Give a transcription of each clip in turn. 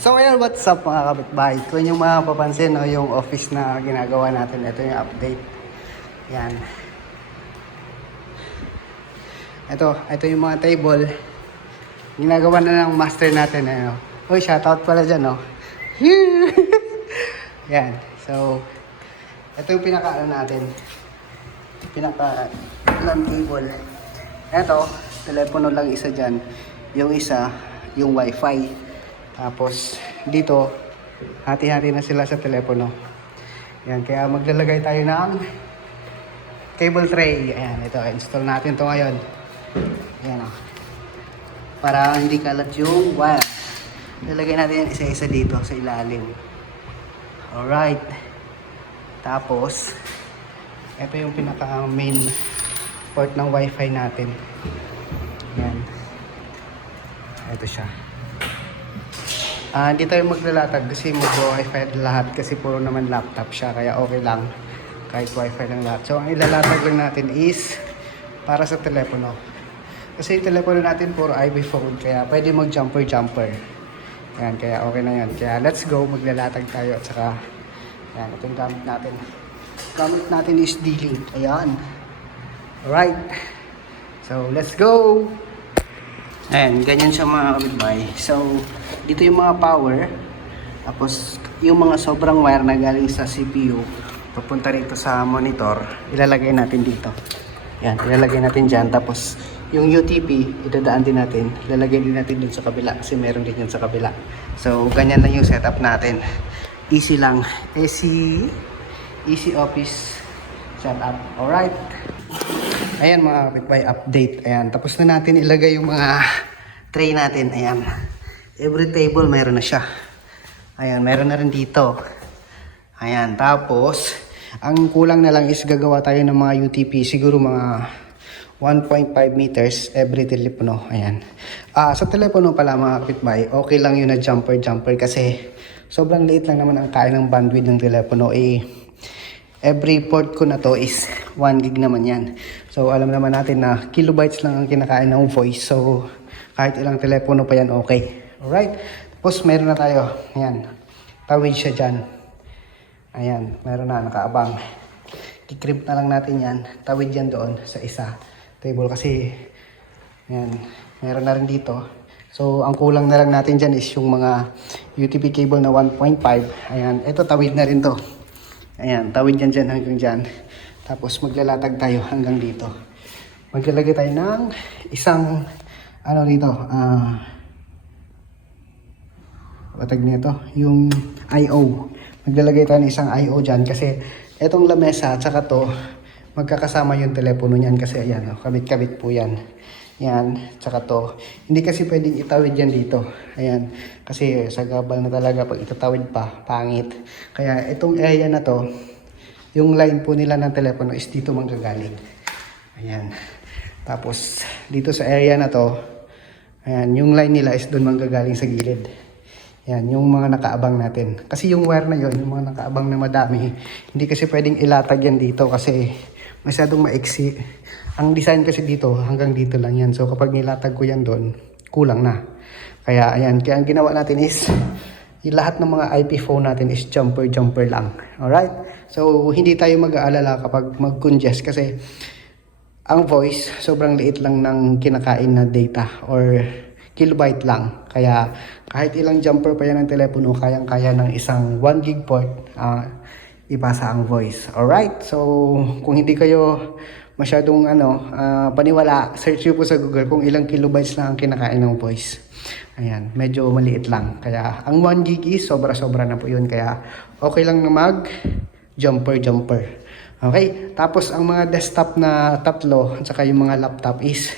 So ayan, what's up mga kapitbahay? Kung yung mapapansin, no, yung office na ginagawa natin, ito yung update. Yan. Ito, ito yung mga table. Ginagawa na ng master natin. Ano. Uy, shoutout pala dyan, no? Yan. So, ito yung pinaka ano natin. Pinaka lang table. Ito, telepono lang isa dyan. Yung isa, yung wifi. Tapos, dito, hati-hati na sila sa telepono. Yan, kaya maglalagay tayo ng cable tray. Ayan, ito, install natin to ngayon. Ayan, oh. Para hindi kalat yung wire. Lalagay natin isa-isa dito sa ilalim. Alright. Tapos, ito yung pinaka main port ng wifi natin. Yan. Ito siya. Ah, hindi tayo maglalatag kasi mag-wifi lahat kasi puro naman laptop siya kaya okay lang kahit wifi lang lahat. So ang ilalatag lang natin is para sa telepono. Kasi yung telepono natin puro IV phone kaya pwede mag jumper. Yan, kaya okay na yan. Kaya let's go, maglalatag tayo at saka yan, ito yung gamit natin. Gamit natin is D-Link. Ayan. Alright. So, let's go! Ayan, ganyan siya mga kapitbahay. So, dito yung mga power. Tapos, yung mga sobrang wire na galing sa CPU, papunta rito sa monitor, ilalagay natin dito. Yan, ilalagay natin dyan. Tapos, yung UTP, idadaan din natin. Ilalagay din natin dun sa kabila kasi meron din yun sa kabila. So, ganyan lang yung setup natin. Easy lang. Easy, easy office setup. Alright. Ayan mga kapitbahay, update. Ayan, tapos na natin ilagay yung mga tray natin. Ayan. Every table meron na siya. Ayan, meron na rin dito. Ayan, tapos, ang kulang na lang is gagawa tayo ng mga UTP. Siguro mga 1.5 meters every telepono. Ayan. Ah, sa telepono pala mga kapitbahay, okay lang yun na jumper-jumper kasi sobrang liit lang naman ang kaya ng bandwidth ng telepono. Eh, every port ko na to is 1 gig naman yan. So alam naman natin na kilobytes lang ang kinakain ng voice. So kahit ilang telepono pa yan, okay. Alright. Tapos meron na tayo. Ayan. Tawid siya dyan. Ayan. Meron na. Nakaabang. Kikrimp na lang natin yan. Tawid yan doon sa isa table kasi ayan. Meron na rin dito. So ang kulang na lang natin dyan is yung mga UTP cable na 1.5. Ayan. Ito tawid na rin to. Ayan, tawid yan dyan hanggang dyan. Tapos maglalatag tayo hanggang dito. Maglalagay tayo ng isang, ano dito, ah, watag nito, yung I.O. Maglalagay tayo ng isang I.O. dyan kasi etong lamesa at saka to, magkakasama yung telepono niyan kasi ayan, oh, kabit-kabit po yan. Yan, tsaka to. Hindi kasi pwedeng itawid yan dito. Ayan, kasi sa gabal na talaga pag itatawid pa, pangit. Kaya itong area na to, yung line po nila ng telepono is dito manggagaling. Ayan. Tapos dito sa area na to, ayan, yung line nila is doon manggagaling sa gilid. Yan, yung mga nakaabang natin. Kasi yung wire na yon, yung mga nakaabang na madami, hindi kasi pwedeng ilatag yan dito kasi masyadong maiksi. Ang design kasi dito, hanggang dito lang yan. So kapag nilatag ko yan doon, kulang na. Kaya ayan, kaya ang ginawa natin is, yung lahat ng mga IP phone natin is jumper-jumper lang. Alright? So hindi tayo mag-aalala kapag mag-congest kasi ang voice, sobrang liit lang ng kinakain na data or kilobyte lang. Kaya kahit ilang jumper pa yan ng telepono, kayang-kaya ng isang 1 gig port ah, ipasa ang voice. Alright? So, kung hindi kayo masyadong ano, ah, paniwala, search nyo po sa Google kung ilang kilobytes lang ang kinakain ng voice. Ayan, medyo maliit lang. Kaya ang 1 gig is sobra-sobra na po yun. Kaya okay lang na mag jumper-jumper. Okay? Tapos ang mga desktop na tatlo at saka yung mga laptop is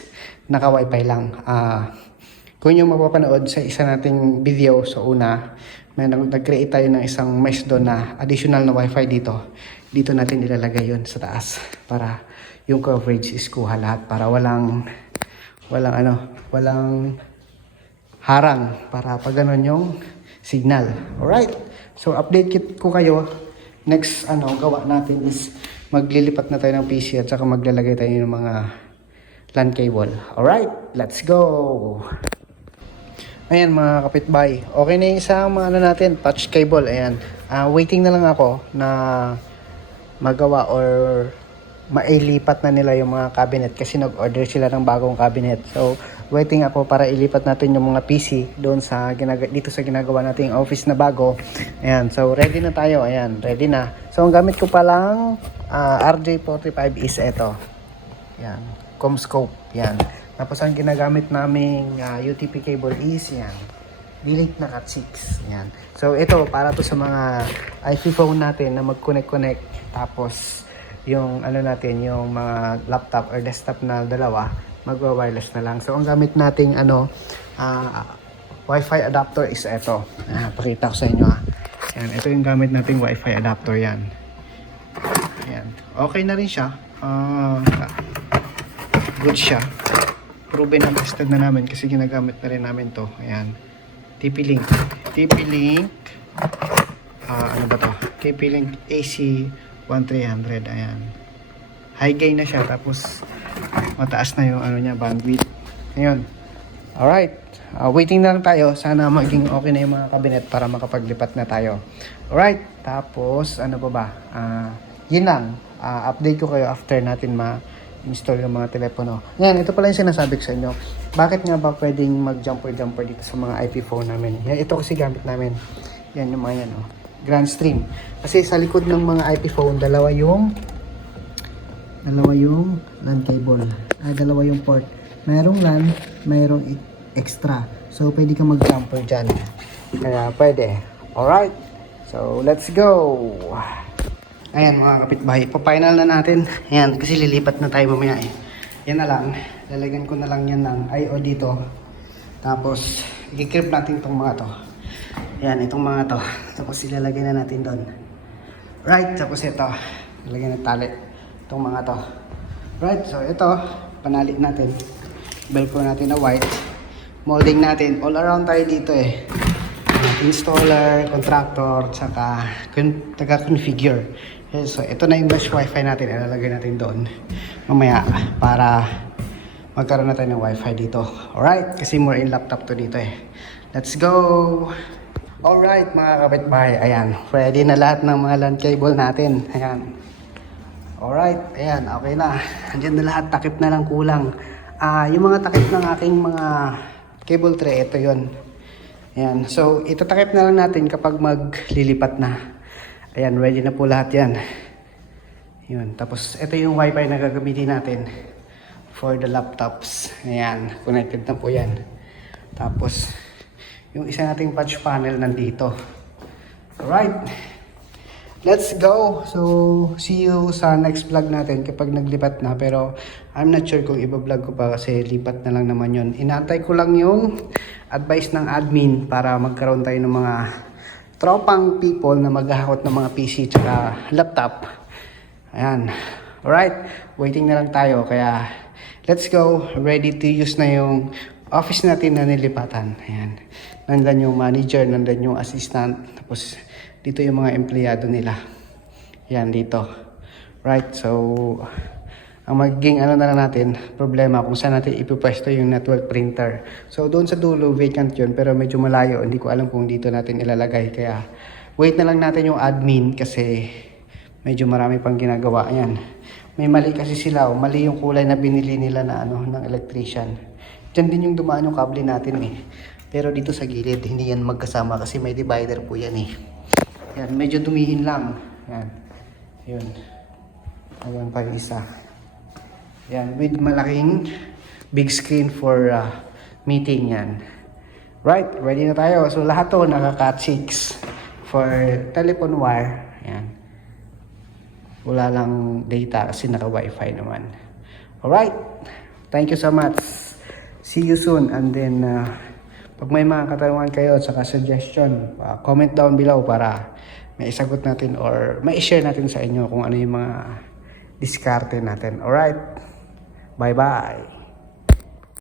naka-wifi lang. Ah, kung yung mapapanood sa isa nating video sa una, may nag- nag-create tayo ng isang mesh doon na additional na wifi dito. Dito natin ilalagay yun sa taas para yung coverage is kuha lahat para walang walang ano, walang harang para pag ganun yung signal. Alright? So update ko kayo. Next ano gawa natin is maglilipat na tayo ng PC at saka maglalagay tayo ng mga LAN cable. Alright? Let's go! Ayan mga kapitbahay. Okay na yung isang ano natin, touch cable. Ayan. Ah, waiting na lang ako na magawa or mailipat na nila yung mga cabinet kasi nag-order sila ng bagong cabinet. So, waiting ako para ilipat natin yung mga PC doon sa ginag- dito sa ginagawa nating office na bago. Ayan, so ready na tayo. Ayan, ready na. So, ang gamit ko palang ah, RJ45 is ito. Yan, Comscope. Yan. Tapos ang ginagamit naming ah, UTP cable is yan. Delete na Cat 6. Yan. So ito para to sa mga IP phone natin na mag-connect-connect. Tapos yung ano natin, yung mga laptop or desktop na dalawa, magwa-wireless na lang. So ang gamit nating ano, ah, Wi-Fi adapter is ito. Ah, pakita ko sa inyo ah. Yan, ito yung gamit nating Wi-Fi adapter yan. Yan. Okay na rin siya. Ah, good siya. Proven and tested na namin kasi ginagamit na rin namin to. Ayan. TP-Link. TP-Link. Ah, ano ba to? TP-Link AC 1300. Ayan. High gain na siya tapos mataas na yung ano niya bandwidth. Ngayon. Alright. Ah, waiting na lang tayo. Sana maging okay na yung mga kabinet para makapaglipat na tayo. Alright. Tapos, ano pa ba? Ah, yun lang. Ah, update ko kayo after natin ma-install yung mga telepono. Yan, ito pala yung sinasabi ko sa inyo. Bakit nga ba pwedeng mag-jumper-jumper dito sa mga IP phone namin? Yan, ito kasi gamit namin. Yan, yung mga yan, oh. Grand Stream. Kasi sa likod ng mga IP phone, dalawa yung dalawa yung LAN cable. Ah, dalawa yung port. Mayroong LAN, mayroong e- extra. So, pwede ka mag-jumper dyan. Kaya, pwede. Alright. So, let's go. Ayan mga kapitbahay, pa-final na natin. Ayan, kasi lilipat na tayo mamaya eh. Yan na lang. Lalagyan ko na lang yan ng IO dito. Tapos, i-clip natin itong mga to. Ayan, itong mga to. Tapos ilalagay na natin doon. Right, tapos ito. Lalagyan ng tali. Itong mga to. Right, so ito, panali natin. Velcro natin na white. Molding natin. All around tayo dito eh. Installer, contractor, tsaka taga-configure. Okay, so ito na yung mesh wifi natin. Ilalagay natin doon. Mamaya para magkaroon na tayo ng wifi dito. Alright, kasi more in laptop to dito eh. Let's go! Alright mga kapitbahay, ayan. Ready na lahat ng mga LAN cable natin. Ayan. Alright, ayan, okay na. Andiyan na lahat, takip na lang kulang. Ah, yung mga takip ng aking mga cable tray, ito yon. Ayan, so itatakip na lang natin kapag maglilipat na. Ayan, ready na po lahat yan. Yun, tapos ito yung wifi na gagamitin natin for the laptops. Ayan, connected na po yan. Tapos, yung isa nating patch panel nandito. Alright. Let's go! So, see you sa next vlog natin kapag naglipat na. Pero, I'm not sure kung iba-vlog ko pa kasi lipat na lang naman yon. Inaantay ko lang yung advice ng admin para magkaroon tayo ng mga tropang people na maghahakot ng mga PC tsaka laptop. Ayan. Alright. Waiting na lang tayo. Kaya, let's go. Ready to use na yung office natin na nilipatan. Ayan. Nandun yung manager, nandun yung assistant. Tapos, dito yung mga empleyado nila. Yan, dito. Right, so, ang magiging ano na lang natin, problema kung saan natin ipipwesto yung network printer. So, doon sa dulo, vacant yun, pero medyo malayo. Hindi ko alam kung dito natin ilalagay. Kaya, wait na lang natin yung admin kasi medyo marami pang ginagawa. Ayan. May mali kasi sila. Oh. Mali yung kulay na binili nila na ano, ng electrician. Diyan din yung dumaan yung kable natin eh. Pero dito sa gilid, hindi yan magkasama kasi may divider po yan eh. Yan, medyo dumihin lang. Yan. Yun. Ayan pa yung isa. Yan, with malaking big screen for uh, meeting yan. Right, ready na tayo. So lahat to naka-cat 6 for telephone wire. Yan. Wala lang data kasi naka-wifi naman. Alright. Thank you so much. See you soon. And then, uh, pag may mga katanungan kayo at saka suggestion, uh, comment down below para may isagot natin or may share natin sa inyo kung ano yung mga diskarte natin. Alright? Bye bye.